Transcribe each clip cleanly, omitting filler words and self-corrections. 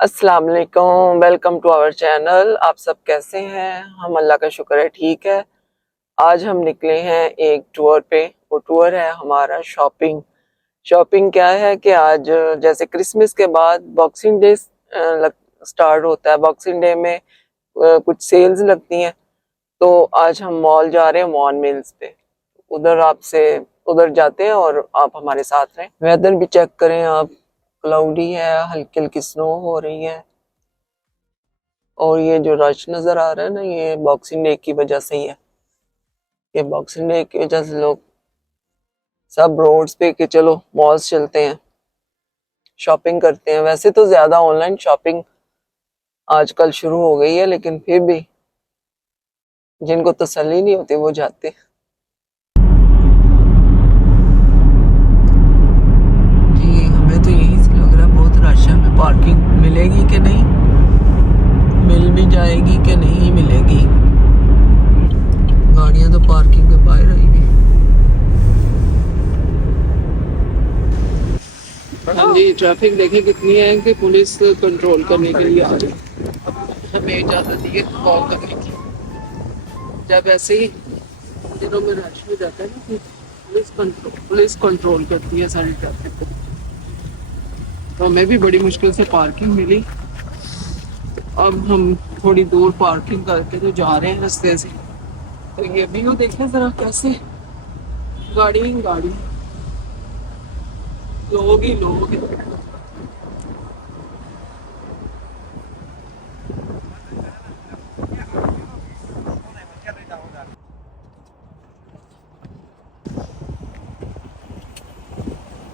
अस्सलाम वालेकुम, welcome to our channel. आप सब कैसे हैं? हम अल्लाह का शुक्र है ठीक है। आज हम निकले हैं एक टूर पे। वो टूर है हमारा शॉपिंग। शॉपिंग क्या है कि आज जैसे क्रिसमस के बाद बॉक्सिंग डे स्टार्ट होता है। बॉक्सिंग डे में कुछ सेल्स लगती हैं, तो आज हम मॉल जा रहे हैं वॉन मिल्स पे। उधर जाते हैं और आप हमारे साथ रहें। वेदर भी चेक करें आप, क्लाउडी है, हल्की हल्की स्नो हो रही है। और ये जो रश नजर आ रहा है ना, ये बॉक्सिंग डे की वजह से ही है। ये बॉक्सिंग डे की वजह से लोग सब रोड्स पे कि चलो मॉल्स चलते हैं, शॉपिंग करते हैं। वैसे तो ज्यादा ऑनलाइन शॉपिंग आजकल शुरू हो गई है, लेकिन फिर भी जिनको तसल्ली नहीं होती वो जाते। जी हमें तो यही लग रहा है बहुत रश है। हमें पार्किंग मिलेगी कि नहीं, मिल भी जाएगी कि नहीं मिलेगी। गाड़ियां तो पार्किंग के बाहर आएगी। हाँ जी, ट्रैफिक देखें कितनी है कि पुलिस कंट्रोल करने के लिए आ रही है। हमें इजाजत दी है कॉल करने की। जब ऐसे ही दिनों में रश हो जाता है ना, कि पुलिस कंट्रोल करती है सारी ट्रैफिक को। तो हमें भी बड़ी मुश्किल से पार्किंग मिली। अब हम थोड़ी दूर पार्किंग करके तो जा रहे हैं रास्ते से। तो ये व्यू देखें जरा, कैसे गाड़ी ही गाड़ी, लोग ही लोग।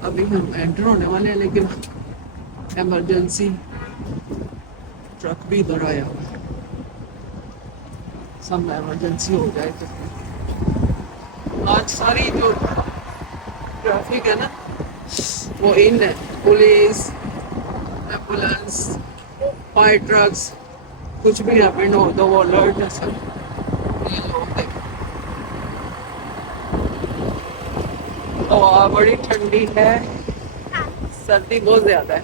अभी हम एंटर होने वाले हैं, लेकिन इमरजेंसी ट्रक भी इधर आया हुआ है। सब इमरजेंसी हो जाए तो। आज सारी जो ट्रैफिक है ना, वो इन है। पुलिस, एम्बुलेंस, फायर ट्रक्स, कुछ भी हैपेंड हो तो वो अलर्ट है सब। ये लोग देखो, हवा बड़ी ठंडी है, सर्दी बहुत ज्यादा है।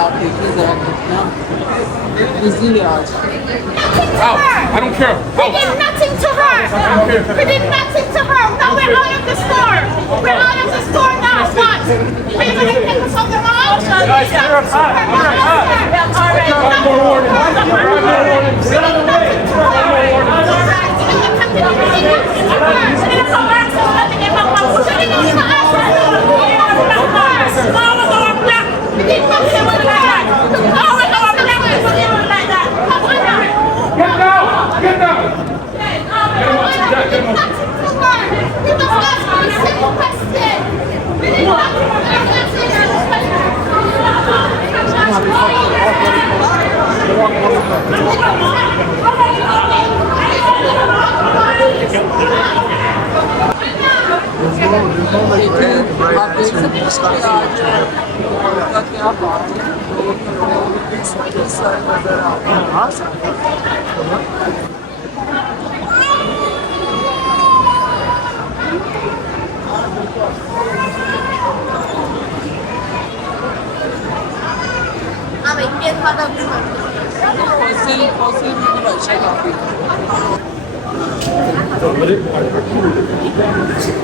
आप देखिए जरा कितना बिजी है आज। I don't care. We did nothing to her. We did nothing to her. Now we're out of the store. We're out of the store now. What? Are you going to take us on the road? Guys, you're up high. You're up high. All right. One more warning. One more warning. We did nothing to her. All right. We did nothing to her. We did nothing to her. We didn't come back to nothing in my house. She didn't even ask us. We did nothing with that. Oh, we go over there with something like that. Come on now. Get down. Get down. We did nothing to her. We just asked her a simple question. We did nothing to her. That's it.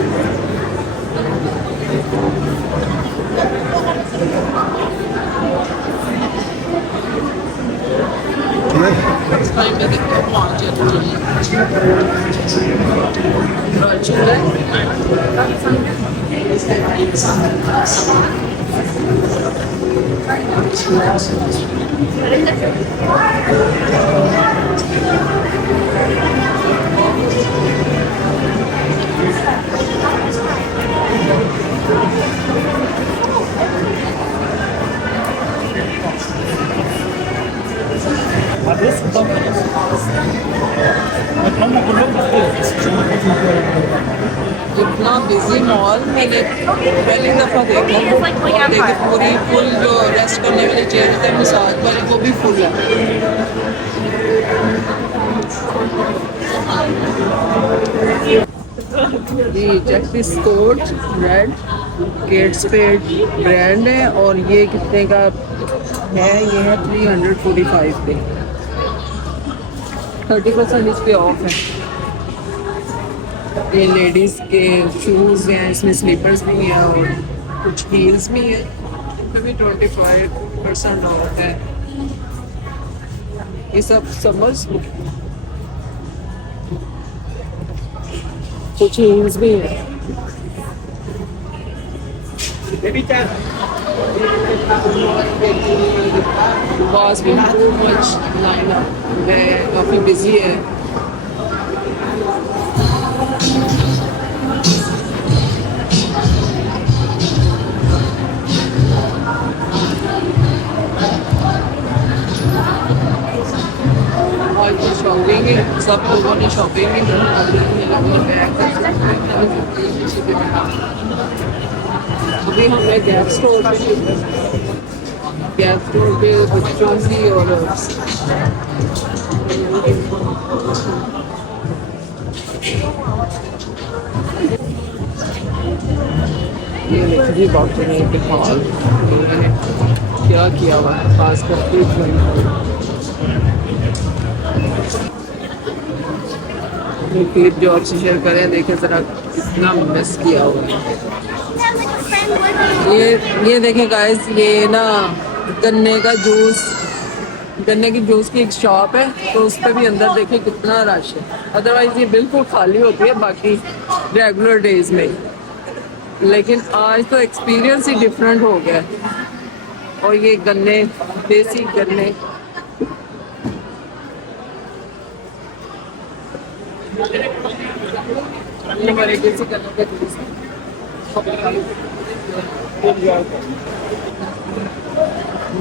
Busy mall मैंने पहली दफ़ा देखा और देखिए पूरी full जो rest करने वाली चेयर है मसाज वाली वो भी फुल है। ये जैक्सिस कोट रेड गेट्स पे ब्रांड है और ये कितने का है? ये है 345 पे, 30% इस पे ऑफ है। ये लेडीज़ के शूज़ हैं, इसमें स्लीपर्स भी हैं और कुछ हील्स भी हैं, इन पे भी 25% ऑफ है। ये सब समर्स, कुछ हील्स भी हैं। Because we have too much lineup, मैं काफ़ी बिजी है। और ये शॉपिंग है, सब लोगों ने शॉपिंग भी अभी हमें गैप स्टोर पे बच्चों की और ये देखिए डॉक्टर के हाल क्या किया हुआ है, खास करके फिर जो आपसे शेयर करें, देखें ज़रा कितना मिस किया हुआ है। ये देखें गाइस, ये ना गन्ने की जूस की एक शॉप है, तो उस पर भी अंदर देखिए कितना रश है। अदरवाइज ये बिल्कुल खाली होती है बाकी रेगुलर डेज में, लेकिन आज तो एक्सपीरियंस ही डिफरेंट हो गया। और ये गन्ने, देसी गन्ने, ये हमारे देसी गन्ने का जूस है।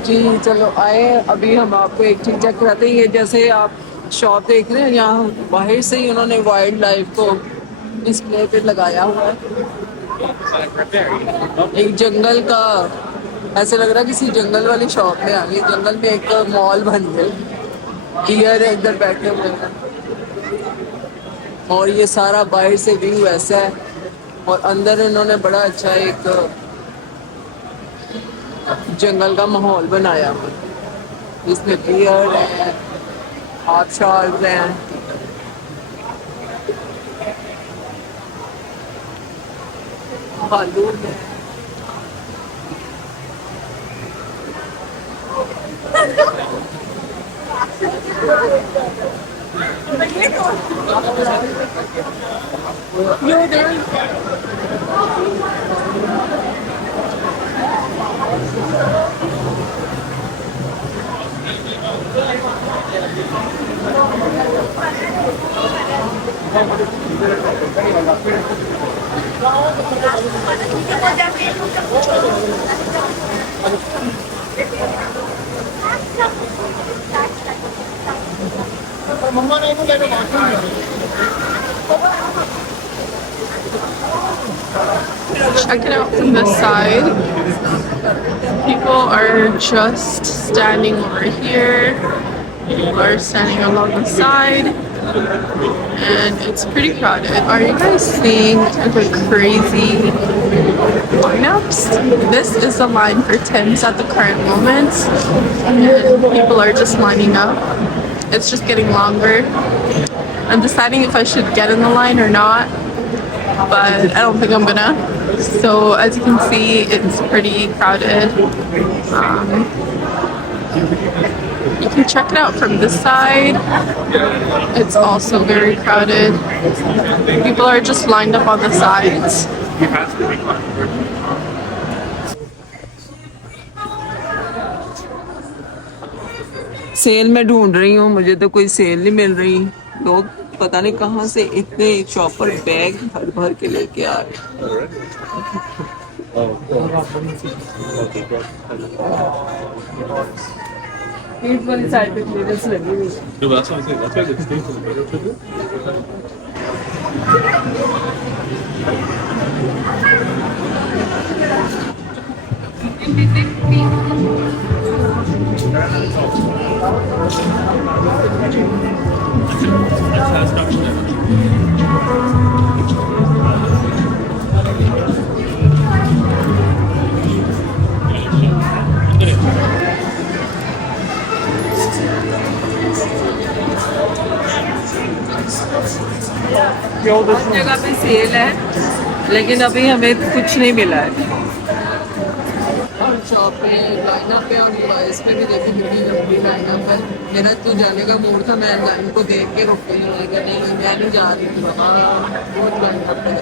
जी चलो आए, अभी हम आपको एक चीज़ चेक कराते हैं। ये जैसे आप शॉप देख रहे हैं, यहाँ बाहर से ही उन्होंने वाइल्ड लाइफ को डिस्प्ले पे लगाया हुआ है। एक जंगल का, ऐसे लग रहा है किसी जंगल वाली शॉप में आ गई। जंगल में एक मॉल बन गया, डियर है इधर बैठे हुए हैं और ये सारा बाहर से व्यू ऐसा है और अंदर इन्होंने बड़ा अच्छा एक जंगल का माहौल बनाया हुआ, जिसमें डियर है, आबशार हैं, भालू है। Check it out from this side. People are just standing over here. People are standing along the side. And it's pretty crowded. Are you guys seeing the crazy lineups? This is the line for Tim's at the current moment. And people are just lining up. It's just getting longer. I'm deciding if I should get in the line or not, but I don't think I'm gonna. So as you can see, it's pretty crowded. You can check it out from this side. It's also very crowded. People are just lined up on the sides. सेल में ढूंढ रही हूँ, मुझे तो कोई cell नहीं मिल रही। लोग पता नहीं कहाँ से इतने शॉपर बैग भर भर के लेके आ रहे। पीठ वाली साइड पे क्लियरेंस लगी हुई है। हर जगह पे सेल है, लेकिन अभी हमें कुछ नहीं मिला है। और शॉप पे लाइनअप है, और मोबाइल्स पे भी देखी कितनी लंबी लाइनअप है। मेरा तो जाने का मूड था, मैं लाइन को देख के रुक गई, नहीं मैं नहीं जा रही थी, बहुत लाइनअप है।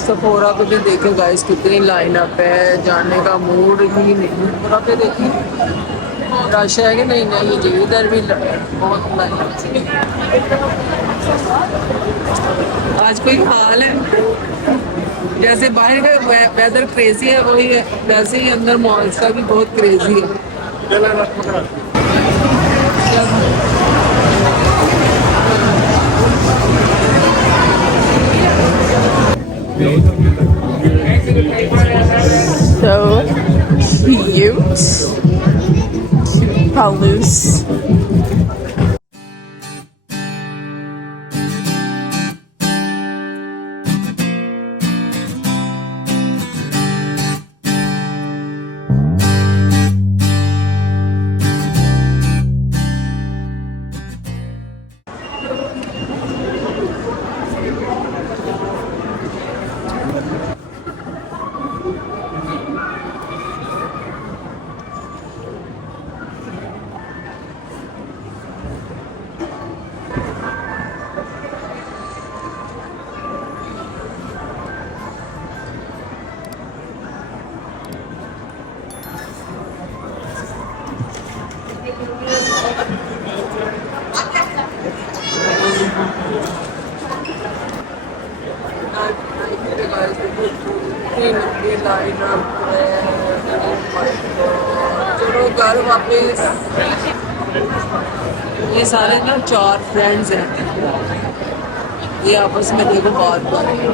सफोरा पे भी देखे गाइस कितनी लाइनअप है, जाने का मूड ही नहीं। सफोरा पे देखिए रश है कि नहीं, नहीं जी इधर भी बहुत लाइनअप। आज कोई हाल है, जैसे बाहर का वेदर क्रेजी है वही है, वैसे ही अंदर मॉल्स का भी बहुत क्रेजी है। So cute. How loose. चलो घर वापस। ये सारे ना 4 फ्रेंड्स हैं, ये आपस में देखो बात कर रहे हैं।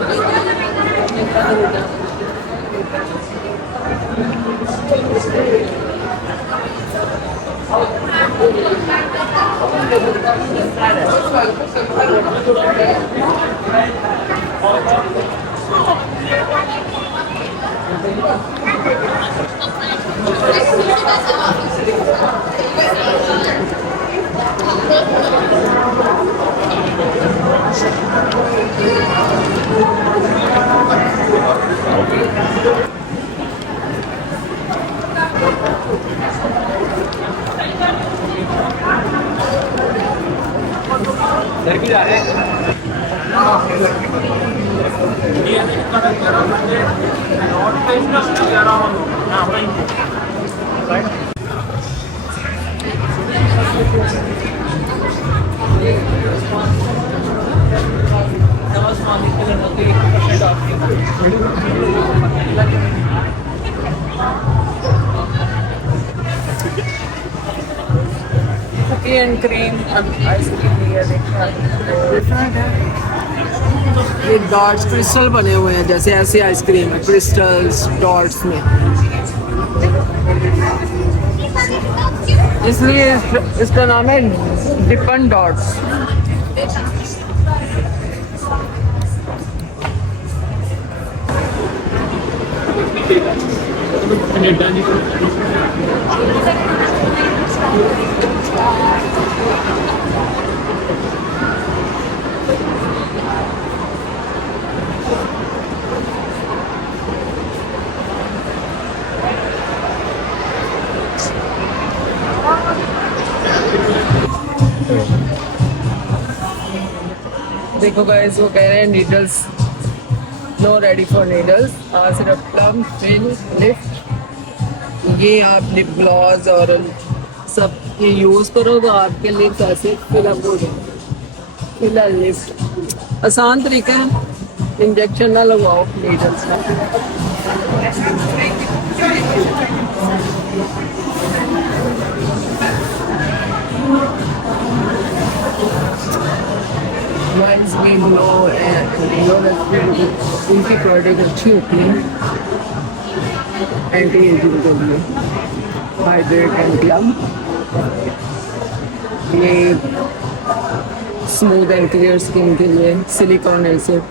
लड़की जा रहे हैं। कुकी एंड क्रीम आइसक्रीम लिया, देखा डिफरेंट है। ये डॉट्स क्रिस्टल बने हुए हैं, जैसे ऐसी आइसक्रीम है क्रिस्टल्स डॉट्स में, इसलिए इसका नाम है डिफरेंट डॉट्स। देखो गाइस, वो कह रहे हैं needles no ready for needles, आज सिर्फ प्लम फिल लिफ्ट। ये आप लिप ग्लॉस और सब ये यूज़ करो तो आपके लिप्स ऐसे फिल अप हो जाए। फिलहाल लिफ्ट आसान तरीका है, इंजेक्शन ना लगवाओ नीडल्स का। Once we blow उनकी प्रोडक्ट अच्छी होती है एंटी एजिंग के लिए, हाइड्रेट एंड ग्लम, ये स्मूथ एंड क्लियर स्किन के लिए सिलिकॉन एसिड।